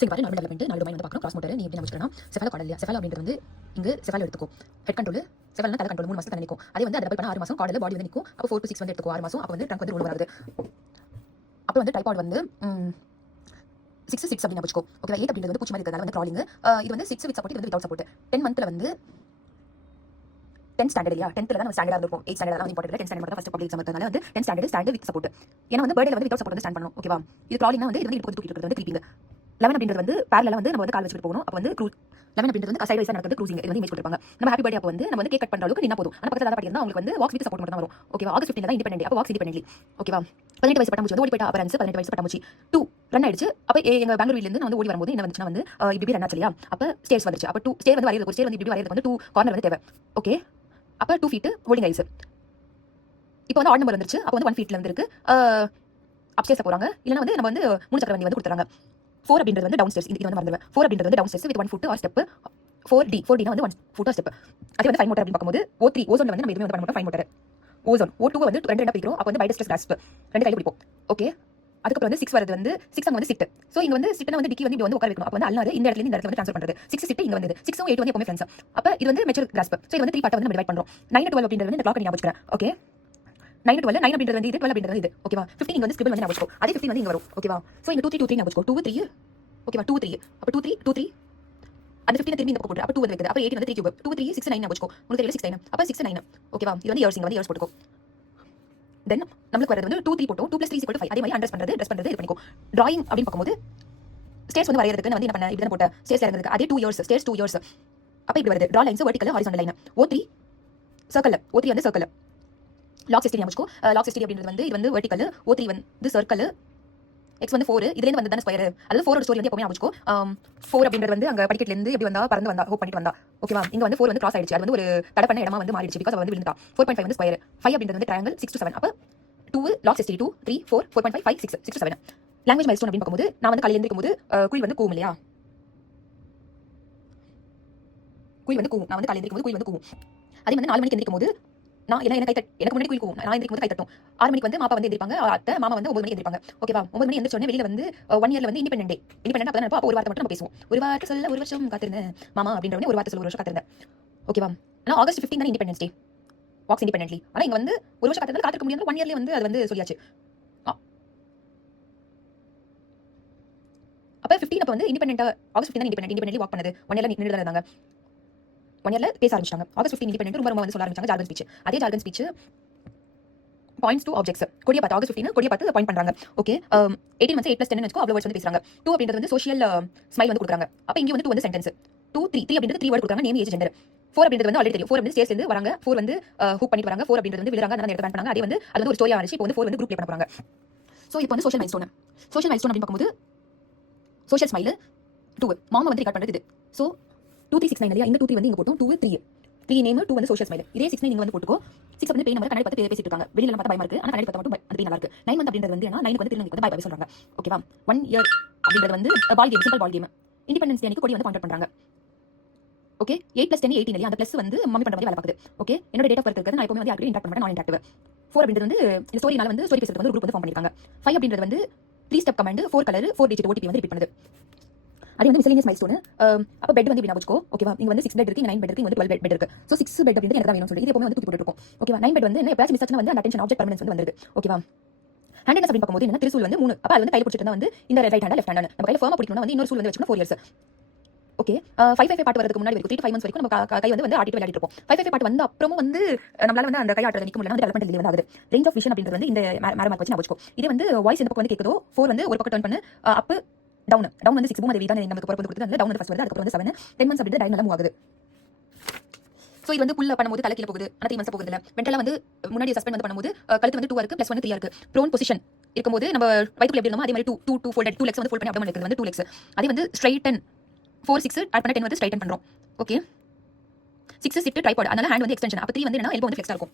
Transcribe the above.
So இங்கே பாரு normal development 4 domain வந்து பார்க்கணும். கிராஸ் மோட்டர் நீ எப்படி வச்சுக்கலாம். செஃபாலோ கார்டு இல்லையா, செஃபாலோ அப்படின்றது வந்து இங்கே செஃபாலோ எடுத்துக்கோ. ஹெட் கண்ட்ரோல் செஃபாலோனா தலை கண்ட்ரோல் 3 மாதம் தான் நிற்கும். அதே வந்து அதை டபுள் பண்ண 6 மாதம். கார்டில் பாடி வந்து நிற்கும். அப்போ 4 to 6 வந்து எடுத்துக்கோ 6 மாதம். அப்போ வந்து ட்ரங்க் வந்து ரோல் வராது. அப்புறம் வந்து ட்ரைபாட் வந்து 6 அப்படின்னு வச்சுக்கோ. ஓகே 8 அப்படின்றது வந்து பூச்சி மாதிரி இருக்கிறதால வந்து க்ராலிங். இது வந்து 6 வித் சப்போர்ட், இது வந்து வித்வுட் சப்போர்ட். 10 மந்த்ல வந்து 10 ஸ்டாண்டர்ட் இல்லையா, 10th தான் நம்ம ஸ்டாண்டர்டாக இருக்கும். 8 ஸ்டாண்டர்ட் தான் important. 10 standard first public exam இருக்கனால வந்து 10 ஸ்டாண்டர்ட் வித் சப்போர்ட். ஏன்னா வந்து பர்த்டே வந்து வித்வுட் சப்போர்ட் வந்து ஸ்டாண்ட் பண்ணணும். ஓகேவா. இது க்ராலிங்னா வந்து இது வந்து இடுப்பு தூக்கிட்டு இருக்கிறது வந்து கிரீப்பிங். 11 அப்படின்றது வந்து பேரலா வந்து நம்ம வந்து கால் வச்சுட்டு போகணும். அப்போ வந்து 11 அப்படின்றது வந்து சைடு வைஸா நடக்கிறது க்ரூசிங். இது வந்து இமேஜ் கொடுப்பாங்க. நம்ம ஹாப்பி பர்த்டே அப்போ வந்து நம்ம வந்து கேக் கட் பண்ற அளவுக்கு நின்னா போதும். ஆனா பக்கத்துல பாத்தீங்கன்னா உங்களுக்கு வந்து வாக்ஸ் வித் சப்போர்ட் மட்டும் தான் வரும். ஓகேவா. ஆகஸ்ட் 15 தான் இண்டிபெண்டன்ட். அப்போ வாக்ஸ் இண்டிபெண்டன்ட்லி. ஓகேவா. 18 வயசு பட்டாம்பூச்சி வந்து ஓடி போயிட்டா. அபரன்ஸ் 18 வயசு பட்டாம்பூச்சி 2 ரன் ஆயிடுச்சு. அப்போ எங்க பெங்களூர்ல இருந்து நான் வந்து ஓடி வரும்போது என்ன வந்துச்சுன்னா வந்து இப்படி ரன் ஆச்சு இல்லையா. அப்போ ஸ்டேர்ஸ் வந்துச்சு. அப்போ 2 ஸ்டேர் வந்து வரையறது, ஒரு ஸ்டேர் வந்து இப்படி வரையறது வந்து 2 கார்னர் வந்து தேவை. ஓகே. அப்போ 2 ஃபீட் ஹோல்டிங் ஐஸ். இப்போ வந்து ஆட் நம்பர் வந்துருச்சு. அப்போ வந்து 1 ஃபீட்ல வந்து இருக்கு. அப்ஸ்டேர்ஸ் போறாங்க. இல்லனா வந்து நம்ம வந்து 3 சக்கர வண்டி வந்து கொடுத்துறாங்க. 4 அப்படின்றது வந்து டவுன் ஸ்டேர்ஸ். இது வந்து மறந்துடுவேன். 4 அப்படின்றது வந்து down stairs with 1 foot or step. 4D னா வந்து 1 ஃபுட் ஆர் ஸ்டெப். அதே வந்து ஃபைன் மோட்டர் அப்படின்னு பார்க்கும்போது O3 ஓசோன்ல வந்து நம்ம எதுவுமே வந்து பண்ண மாட்டோம். Fine motor ozone. O2 வந்து ரெண்டு பிரிக்கிறோம். அப்போ வந்து பைடஸ்டஸ் கிராஸ்ப் ரெண்டு கையில பிடிப்போம். ஓகே. அதுக்கப்புறம் வந்து 6 வரது வந்து 6 அங்க வந்து சிட். சோ இங்க வந்து சிட்னா வந்து டிக்கி வந்து இப்படி வந்து உட்கார வைக்கணும். அப்போ வந்து அல்லாரு இந்த இடத்துல இருந்து இந்த இடத்துல வந்து ட்ரான்ஸ்ஃபர் பண்றது. 6 சிட் இங்க வந்து 6 8 வந்து எப்பவுமே ஃப்ரெண்ட்ஸ். அப்ப இது வந்து மெச்சூர் கிராஸ்ப். சோ இது வந்து 3 பார்ட் வந்து நம்ம டிவைட் பண்றோம். 9 12 அப்படின்றது வந்து இந்த கிளாக் ஞாபகம் வச்சுக்கிறேன். ஓகே. 9 12 9 அப்படின்றது வந்து இது, 12 அப்படின்றது இது. ஓகேவா. 15 இங்க வந்து ஸ்கிரிபிள் வந்து ஞாபகம் வச்சுக்கோ. அதே 15 வந்து இங்க வரும். ஓகேவா. சோ இங்க 2 3 2 3 ஞாபகம் வச்சுக்கோ. 2 3 ஓகேவா. 2 3 அப்ப 2 3 2 3 அந்த 15 திரும்பி இந்த பக்கம் போட்டு அப்ப 2 வந்து வைக்குது. அப்ப 8 வந்து 3 கியூப். 2 3 6 9 வச்சுக்கோ. உங்களுக்கு தெரியல 6 9. அப்ப 6 9. ஓகேவா. இது வந்து இயர்ஸ், இங்க வந்து இயர்ஸ் போட்டுக்கோ. தென் நமக்கு வரது வந்து 2 3 போட்டோம். 2 + 3 = 5. அதே மாதிரி அண்டர்ஸ் பண்றது இது பண்ணிக்கோ. டிராயிங் அப்படின்னு பார்க்கும்போது ஸ்டேர்ஸ் வந்து வரையறதுக்கு நான் வந்து என்ன பண்ணேன், இப்படி தான் போட்டேன். ஸ்டேர்ஸ் இறங்குறதுக்கு அதே 2 இயர்ஸ். Stairs 2 years. அப்ப இப்படி வருது. Draw lines vertical horizontal line. O3 circle. O3 வந்து சர்க்கிள். லாக் சிஸ்டி ஞாபகம் வச்சுக்கோ. லாக் சிஸ்டி அப்படின்றது வந்து இது வந்து வெர்டிகல். O3 வந்து சர்க்கிள். X வந்து 4 இதுல இருந்து வந்தது ஸ்கொயர். அதாவது 4 ஓட ஸ்டோரி வந்து எப்பவுமே ஞாபகம் வச்சுக்கோ. 4 அப்படின்றது வந்து அங்க படிக்கட்ல இருந்து எப்படி வந்தா பறந்து வந்தா ஹோப் பண்ணிட்டு வந்தா. ஓகேவா. இங்க வந்து 4 வந்து கிராஸ் ஆயிடுச்சு. அது வந்து ஒரு தடை பண்ண இடமா வந்து மாறிடுச்சு. பிகாஸ் அவ வந்து விழுந்தா. 4.5 வந்து ஸ்கொயர். 5 அப்படின்றது வந்து ட்ரையாங்கிள். 6 to 7. அப்ப 2 லாக் சிஸ்டி 2 3 4 4.5 5 6 6 to 7. லாங்குவேஜ் மைல்ஸ்டோன் அப்படின்னு பார்க்கும்போது நான் வந்து காலையில எந்திரிக்கும் போது குயில் வந்து கூவும் இல்லையா. குயில் வந்து கூவும். நான் வந்து காலையில எந்திரிக்கும் போது குயில் வந்து கூவும். அதே வந்து 4 மணிக்கு எந்திரிக்கும் போது நான் என்ன கை தட்டு எனக்கு முன்னாடி குயில் கூவும். நான் எந்திரிக்கும் போது கை தட்டும். 6 மணிக்கு வந்து மாப்பா வந்து எந்திரிப்பாங்க. அத்தை மாமா வந்து 9 மணிக்கு எந்திரிப்பாங்க. ஓகேவா. 9 மணி எந்திரிச்ச உடனே வெளியில வந்து 1 இயர்ல வந்து இண்டிபெண்டன்ட் டே. இண்டிபெண்டன்ட் அப்ப அப்போ ஒரு வார்த்தை மட்டும் நம்ம பேசுவோம். ஒரு வார்த்தை சொல்ல ஒரு வருஷம் காத்திருந்தேன் மாமா அப்படின்ற உடனே ஒரு வார்த்தை சொல்ல ஒரு வருஷம் காத்திருந்தேன். ஓகேவா. ஆனா ஆகஸ்ட் 15 தான் இண்டிபெண்டன்ஸ் டே. Walks independently. ஆனா இங்க வந்து ஒரு வருஷம் காத்திருக்க முடியாது. 1 இயர்லயே வந்து அது வந்து சொல்லியாச்சு. அப்ப 15 அப்ப வந்து இண்டிபெண்டன்ட்டா ஆகஸ்ட் 15 தான் இண்டிபெண்டன்ட்லி வாக் பண்ணது. 1 இயர்ல நின்னுட்டு இருந்தாங்க. 1 இயர்ல பேச ஆரம்பிச்சாங்க. ஆகஸ்ட் 15 இண்டிபெண்டன்ட் ரொம்ப வந்து சொல்ல ஆரம்பிச்சாங்க. Jargon speech. அதே jargon speech points to objects. கொடிய பார்த்து ஆகஸ்ட் 15 கொடிய பார்த்து பாயிண்ட் பண்றாங்க. ஓகே. 18 வந்து 8 + 10 வெச்சுக்கோ. அவ்வளவு வேர்ட்ஸ் வந்து பேசுறாங்க. 2 அப்படின்றது வந்து சோஷியல் ஸ்மைல் வந்து கொடுக்குறாங்க. அப்ப இங்க வந்து 2 வந்து சென்டென்ஸ். 2 3 அப்படின்றது 3 வேர்ட் கொடுக்குறாங்க. Name age gender. 4 அப்படின்றது வந்து ஆல்ரெடி தெரியும். 4 வந்து ஸ்டேஜ்ல இருந்து வராங்க. 4 வந்து ஹூப் பண்ணிட்டு வராங்க. 4 அப்படின்றது வந்து விழுறாங்க. அந்த இடத்துல பேன் பண்ணாங்க. அதே வந்து அது வந்து ஒரு ஸ்டோரியா ஆச்சு. இப்போ வந்து 4 வந்து குரூப் ப்ளே பண்ண போறாங்க. சோ இப்போ வந்து சோஷியல் மைல்ஸ்டோன். சோஷியல் மைல்ஸ்டோன் அப்படின்னு பார்க்கும்போது சோஷியல் ஸ்மைல் 2 மாமா வந்து ரெக்கார்ட் பண்றது இது. சோ 2 3 6 9 இல்லையா. இந்த 2 3 வந்து இங்க போட்டோம். 2 3 3 நேம் 2 வந்து சோஷியல் ஸ்மைல். இதே 6 9 நீங்க வந்து போட்டுக்கோ. 6 வந்து பேய் நம்பர் கண்ணாடி பார்த்து பேசிட்டு இருக்காங்க. வெளியில பார்த்தா பயமா இருக்கு. ஆனா கண்ணாடி பார்த்தா மட்டும் அந்த பேய் நல்லா இருக்கு. 9 மந்த் அப்படின்றது வந்து என்ன 9 க்கு வந்து திருநங்கைக்கு வந்து பை சொல்றாங்க. ஓகேவா. 1 இயர் அப்படின்றது வந்து ball game, simple ball game. Independence day அன்னைக்கு கொடி வந்து கான்டாக்ட் பண்றாங்க. ஓகே. 8 + 10 18 இல்லையா. அந்த பிளஸ் வந்து மம்மி பண்ற மாதிரி வேலை பாக்குது. ஓகே. என்னோட டேட் ஆஃப் பர்த் இருக்குது. நான் எப்பவுமே வந்து யார்கிட்டயும் இன்டராக்ட் பண்ண மாட்டேன். நான் இன்டராக்டிவ். 4 அப்படின்றது வந்து இந்த ஸ்டோரினால வந்து ஸ்டோரி பேசுறதுக்கு வந்து குரூப் வந்து ஃபார்ம் பண்ணிருக்காங்க. 5 அப்படின்றது வந்து 3 step command 4 colour 4 digit OTP வந்து ரிப்பீட் பண்ணுது. அது வந்து மிஸ்லேனியஸ் மைல்ஸ்டோன். அப்ப பெட் வந்து இப்படி வச்சுக்கோ. ஓகேவா. இங்க வந்து 6 பெட் இருக்கு. 9 பெட் இருக்கு. இங்க வந்து 12 பெட் இருக்கு. சோ 6 பெட் அப்படின்றது எனக்கு தான் வேணும்னு சொல்லி இது எப்பவுமே வந்து தூக்கி போட்டுட்டு இருக்கும். ஓகேவா. 9 பெட் வந்து என்ன எப்பயாச்சும் மிஸ் ஆச்சுனா வந்து அந்த அட்டென்ஷன் ஆப்ஜெக்ட் பெர்மனன்ஸ் வந்து வந்துருது. ஓகேவா. ஹேண்டட்னஸ் அப்படின்னு பார்க்கும்போது என்ன திரிசூல் வந்து 3 அப்ப அது வந்து கையில பிடிச்சிட்டு இருந்தா வந்து இந்த ரைட் ஹேண்ட் லெஃப்ட் ஹேண்ட் நம்ம கையில ஃபர்மா பிடிக்கணும்னா வந்து இன்னொரு சூல் வந்து வச்சுக்கணும் 4 இயர்ஸ். ஓகே. 5 பார்ட் வரதுக்கு முன்னாடி வரைக்கும் 3 to 5 months வரைக்கும் நம்ம கை வந்து ஆடிட்டு விளையாடிட்டு இருப்போம். 5 பார்ட் வந்த அப்புறமும் வந்து நம்மளால வந்து அந்த கை ஆடுறது நிக்க முடியல. வந்து டெவலப்மென்ட் டிலே வந்து ஆகுது. ரேஞ்ச் ஆஃப் விஷன் அப்படின்றது வந்து இந்த மேர மார்க் வச்சு நான் வச்சுக்கோ. இது வந்து வாய்ஸ் எந்த பக்கம் வந்து கேக்குதோ 4 வந்து ஒரு பக்கம் டர்ன் பண்ணு. அப் டவுன் வந்து 6 பூமாதேவி தான் நமக்கு பொறுப்பு கொடுத்தது. அந்த டவுன் வந்து ஃபர்ஸ்ட் வருது. அதுக்கு வந்து 7 10 months அப்படின்றது டைம் நல்லா மூவ் ஆகுது. சோ இது வந்து புல்ல பண்ணும்போது தலை கீழ போகுது. ஆனா 3 months போகுது இல்ல. வெண்டலா வந்து முன்னாடி சஸ்பெண்ட் வந்து பண்ணும்போது கழுத்து வந்து 2 இருக்கு +1 3 இருக்கு. ப்ரோன் பொசிஷன் இருக்கும்போது நம்ம வயித்துக்குள்ள எப்படி இருந்தோமோ அதே மாதிரி 2 ஃபோல்டட் 2 லெக்ஸ் வந்து ஃபோல்ட் பண்ணி அப்டமன் இருக்குது வந்து 2 லெக்ஸ். அதே வந்து ஸ்ட்ரைட்டன் 4 6 ஆட் பண்ண 10 வந்து ஸ்ட்ரைட்டன் பண்றோம். ஓகே. 6 sit tripod. அதனால ஹேண்ட் வந்து எக்ஸ்டென்ஷன். அப்ப 3 வந்து என்னன்னா எல்போ வந்து ஃப்ளெக்ஸா இருக்கும்.